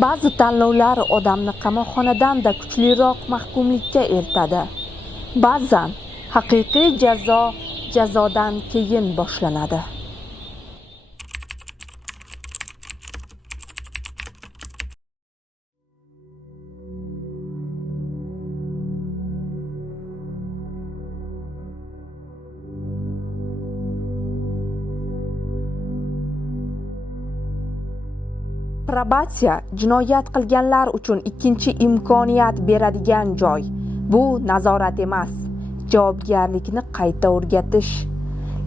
Ba'zi tanlovlar odamni qamoqxonadan-da kuchliroq mahkumlikka eltadi. Ba'zan haqiqiy jazo jazodan keyin boshlanadi. Probatsiya jinoyat qilganlar uchun ikkinchi imkoniyat beradigan joy. Bu nazorat emas, javobgarlikni qayta o'rgatish.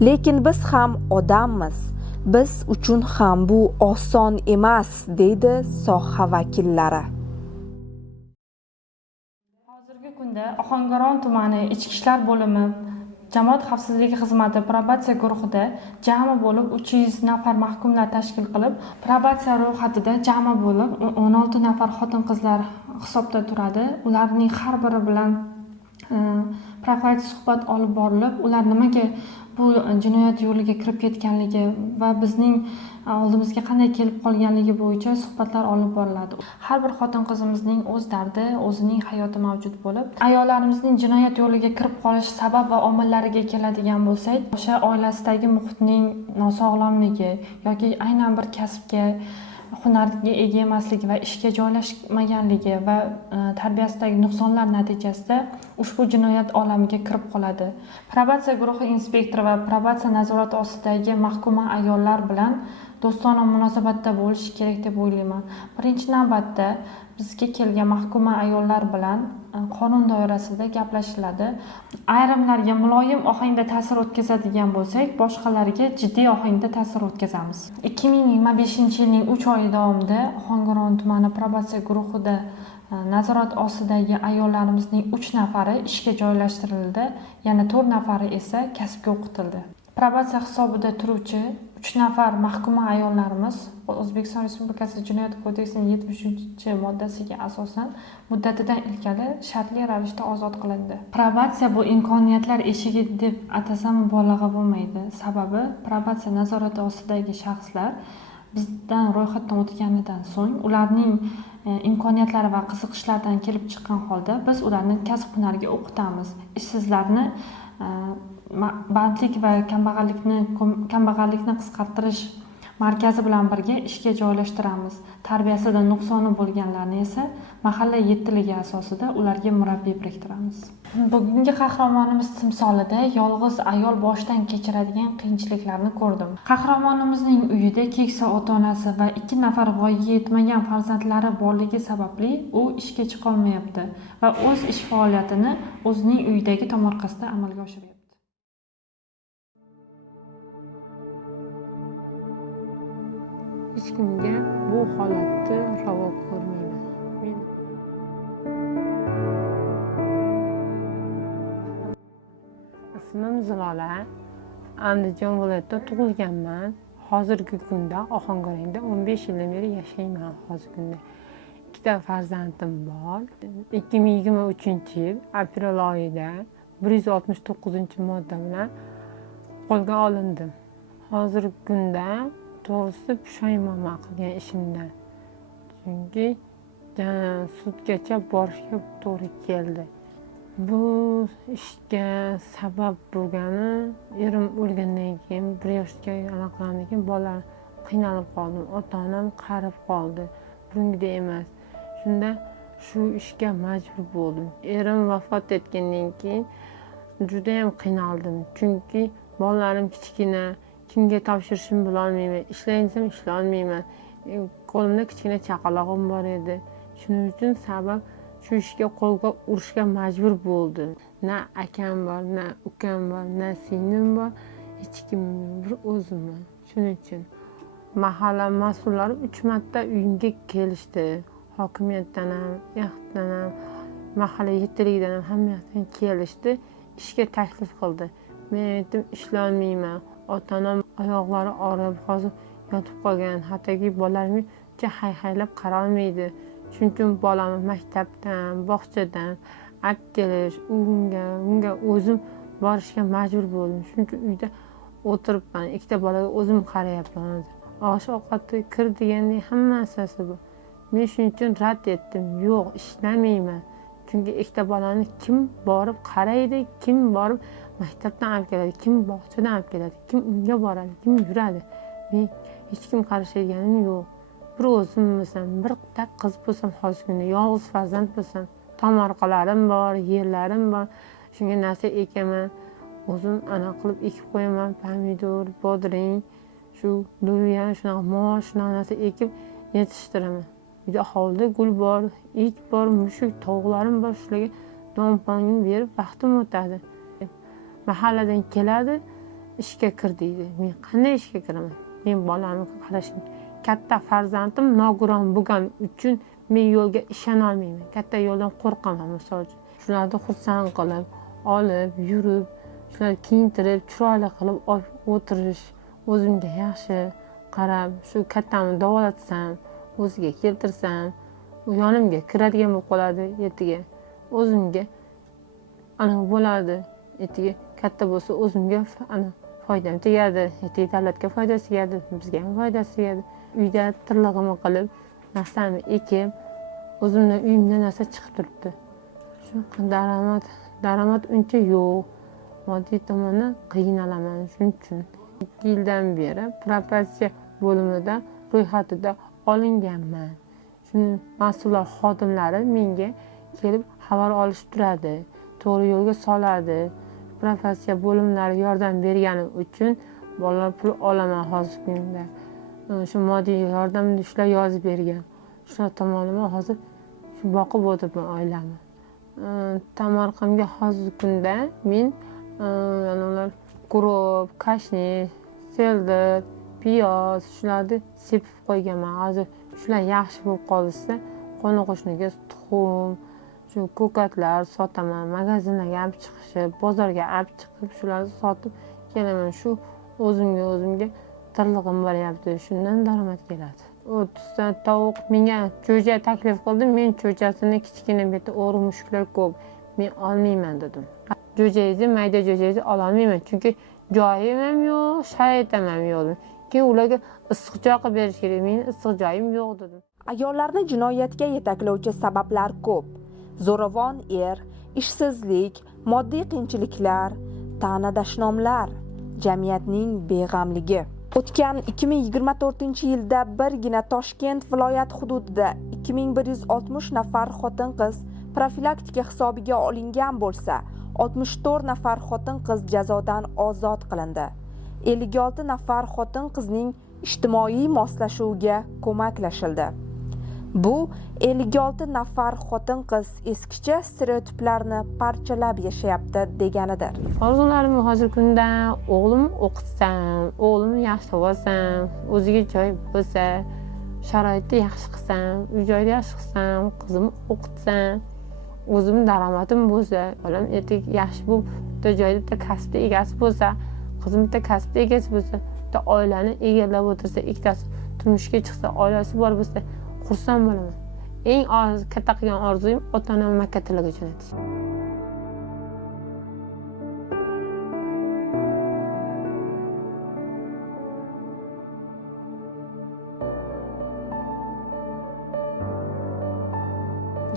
Lekin biz ham odammiz. Biz uchun ham bu oson emas, deydi soha vakillari. Hozirgi kunda Ohangaron tumani Ichki ishlar bo'limi Jamoat xavfsizligi xizmati probatsiya guruhida jami bo'lib 300 nafar mahkumlar tashkil qilib, probatsiya ro'yxatida jami bo'lib 16 nafar xotin-qizlar hisobda turadi. Ularning har biri bilan profilaktik suhbat olib borilib, ular nimaga bu jinoyat yo'liga kirib ketganligi va bizning oldimizga qanday kelib qolganligi bo'yicha suhbatlar olib boriladi. Har bir xotin-qizimizning o'z dardi, o'zining hayoti mavjud bo'lib, ayollarimizning jinoyat yo'liga kirib qolish sabab va omillariga keladigan bo'lsak, o'sha oilasidagi muhitning nosog'lomligi yoki aynan bir kasbga hunarga ega emasligi va ishga joylashmaganligi va tarbiyasidagi nuqsonlar natijasida ushbu jinoyat olamiga kirib qoladi. Probatsiya guruhi inspektori va probatsiya nazorati ostidagi mahkuma ayollar bilan do'stona munosabatda bo'lish kerak deb o'ylayman. Birinchi navbatda bizga kelgan mahkuma ayollar bilan qonun doirasida gaplashiladi. Ayrimlarga muloyim ohangda ta'sir o'tkazadigan bo'lsak, boshqalarga jiddiy ohangda ta'sir o'tkazamiz. 2025-yilning 3 oyi davomida Ohangaron tumani probatsiya guruhida nazorat ostidagi ayollarimizning 3 nafari ishga joylashtirildi, yana 4 nafari esa kasbga o'qitildi. Probatsiya hisobida turuvchi 3 nafar mahkuma ayollarimiz O'zbekiston Respublikasi Jinoyat kodeksining 70-moddasiga asosan muddatidan ilgari shartli ravishda ozod qilindi. Probatsiya bu imkoniyatlar eshigi deb atasam mubolag'a bo'lmaydi. Sababi probatsiya nazorati ostidagi shaxslar bizdan ro'yxatdan o'tganidan so'ng ularning imkoniyatlari va qiziqishlaridan kelib chiqqan holda biz ularni kasb hunariga o'qitamiz. Ishsizlarni bandlik va kambag'allikni qisqartirish markazi bilan birga ishga joylashtiramiz. Tarbiyasida nuqsoni bo'lganlarni esa mahalla yettiligi asosida ularga murabbiy biriktiramiz. Bugungi qahramonimiz timsolida yolg'iz ayol boshdan kechiradigan qiyinchiliklarni ko'rdim. Qahramonimizning uyida keksa ota-onasi va 2 nafar voyaga yetmagan farzandlari borligi sababli u ishga chiqa olmayapti va o'z ish faoliyatini o'zining uyidagi tomorqasida amalga oshiryapti. Hech kimga bu holatni ravo ko'rmayman. Men ismim Zilola. Andijon viloyatida tug'ilganman. Hozirgi kunda Ohangaronda 15 yildan beri yashayman. Hozirgi kunda 2 ta farzandim bor. 2023-yil aprel oyida 169-modda bilan qo'lga olindim. Hozirgi kunda to'g'risi pushaymonman qilgan ishimdan. Chunki sudgacha borishga to'g'ri keldi. Bu ishga sabab bo'lgani erim o'lgandan keyin 1 yoshga aloqalangan keyin bolalar qiynalib qoldim. Ota-onam qarib qoldi. Bungida emas. Shunda shu ishga majbur bo'ldim. Erim vafot etgandan keyin juda ham qiynaldim. Chunki bolalarim kichkina, kimga topshirishimni bilolmayman. Ishlayman desam ishlay olmayman. Qo'limda kichkina chaqalog'im bor edi. Shuning uchun sabab shu ishga qo'lga urishga majbur bo'ldim. Na akam bor, na ukam bor, na singlim bor, hech kim bir o'zimman. Shuning uchun mahalla mas'ullari 3 marta uyimga kelishdi. Hokimiyatdan ham, yaxdan ham, mahalla yettiligidan ham hamma yoqdan kelishdi, ishga taklif qildi. Men aytdim, ishlay olmayman. Ota-onam oyoqlari og'rib, hozir yotib qolgan. Hattoki bolalarimga hayhaylab qara olmaydi. Shuning uchun bolamni maktabdan, bog'chadan olib kelish, unga o'zim borishga majbur bo'ldim. Shuning uchun uyda o'tiribman. 2 ta bolaga o'zim qarayapman. Osh ovqatga kir degandek hamma narsasi bor. Men shuning uchun rad etdim. Yo'q, ishlamayman. Chunki ikkita bolani kim borib qaraydi, kim borib maktabdan olib keladi, kim bog'chadan olib keladi, kim unga boradi, kim yuradi. Men hech kim qarashayotganim yo'q. Bir o'zim bo'lsam, bir tak qiz bo'lsam, hozir kunda yolg'iz farzand bo'lsam, tomorqalarim bor, yerlarim bor. Shunga narsa ekaman. O'zim ana qilib ekib qo'yaman, pomidor, bodring, shu durian, shunaqa mosh, shunaqa narsa ekib yetishtiraman. Uyda hovlida gul bor, it bor, mushuk, tovuqlarim bor. Shularga don-ponini berib vaqtim o'tadi. Mahalladan keladi, ishga kir deydi. Men qanday ishga kiraman? Men bolamni qarashim. Katta farzandim nogiron bo'lgani uchun men yo'lga ishona olmayman. Katta yo'ldan qo'rqaman, misol uchun. Shularni xursand qilib, olib, yurib, shularni kiyintirib, chiroyli qilib o'tirish, o'zimga yaxshi qarab, shu kattamni davolatsam, o'ziga keltirsam, u yonimga kiradigan bo'lib qoladi ertaga. O'zimga ana bo'ladi. Ertaga katta bo'lsa o'zimga ana foydam tegadi, ertaga davlatga foydasi tegadi, bizga ham foydasi tegadi. Uyda tirlig'imni qilib, narsamni ekib, o'zimdan uyimdan narsa chiqib turibdi. Shu daromad uncha yo'q. Moddiy tomondan qiynalaman shuning uchun. 2 yildan beri propitsiya bo'limida ro'yxatida olinganman. Shuni mas'ullar xodimlari menga kelib xabar olishib turadi, to'g'ri yo'lga soladi. Propitsiya bo'limlari yordam bergani uchun bolalar pul olaman hozirgi kunda. Shu moddiy yordamni shular yozib bergan. Shular tomonidan hozir shu boqib o'tiribman oilamni. Tomorqamga hozirgi kunda men ular kurop, kashni, seldir, piyoz shularni sepib qo'yganman. Hozir shular yaxshi bo'lib qolsa, qo'ni-qo'shniga tuxum, shu ko'katlar sotaman, magazinlarga olib chiqishib, bozorga olib chiqib, shularni sotib kelaman. Shu o'zimga tirlig'im bo'lyapti. Shundan daromad keladi. 30 ta tovuq menga jo'ja taklif qildi. Men jo'jasini kichkina bitta o'g'ri mushuklar ko'p. Men olmayman dedim. Jo'jangizni, mayda jo'jangizni ola olmayman. Chunki joyim ham yo'q, sharoitim ham yo'q. Keyin ularga issiq joy qilib berish kerak. Mening issiq joyim yo'q dedim. Ayollarni jinoyatga yetaklovchi sabablar ko'p. Zo'ravon er, ishsizlik, moddiy qiyinchiliklar, ta'na-dashnomlar, jamiyatning beg'amligi. O'tgan 2024-yilda birgina Toshkent viloyati hududida 2160 nafar xotin-qiz profilaktika hisobiga olingan bo'lsa, 64 nafar xotin-qiz jazodan ozod qilindi. 56 nafar xotin-qizning ijtimoiy moslashuviga ko'maklashildi. Bu 56 nafar xotin-qiz eskicha stereotiplarni parchalab yashayapti deganidir. Orzularim hozirgi kunda o'g'lim o'qitsam, o'g'limni yaxshi olsam, o'ziga joy bo'lsa, sharoitni yaxshi qilsam, uy-joyni yaxshi qilsam, qizimni o'qitsam, o'zim daromadim bo'lsa, bolam ertaga yaxshi bo'lib, bitta joyda bitta kasbda egasi bo'lsa, qizim bitta kasbda egasi bo'lsa, bitta oilani egallab o'tirsa, ikkitasi turmushga chiqsa, oilasi bor bo'lsa, xursand bo'laman. Eng katta qilgan orzuyim ota-onamni maktablarga jo'natish.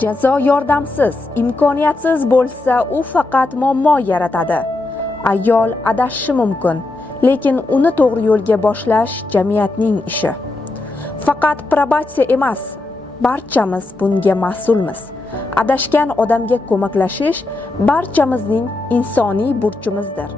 Jazo yordamsiz, imkoniyatsiz bo'lsa, u faqat muammo yaratadi. Ayol adashishi mumkin, lekin uni to'g'ri yo'lga boshlash jamiyatning ishi. Faqat probatsiya emas, barchamiz bunga mas'ulmiz. Adashgan odamga ko'maklashish barchamizning insoniy burchimizdir.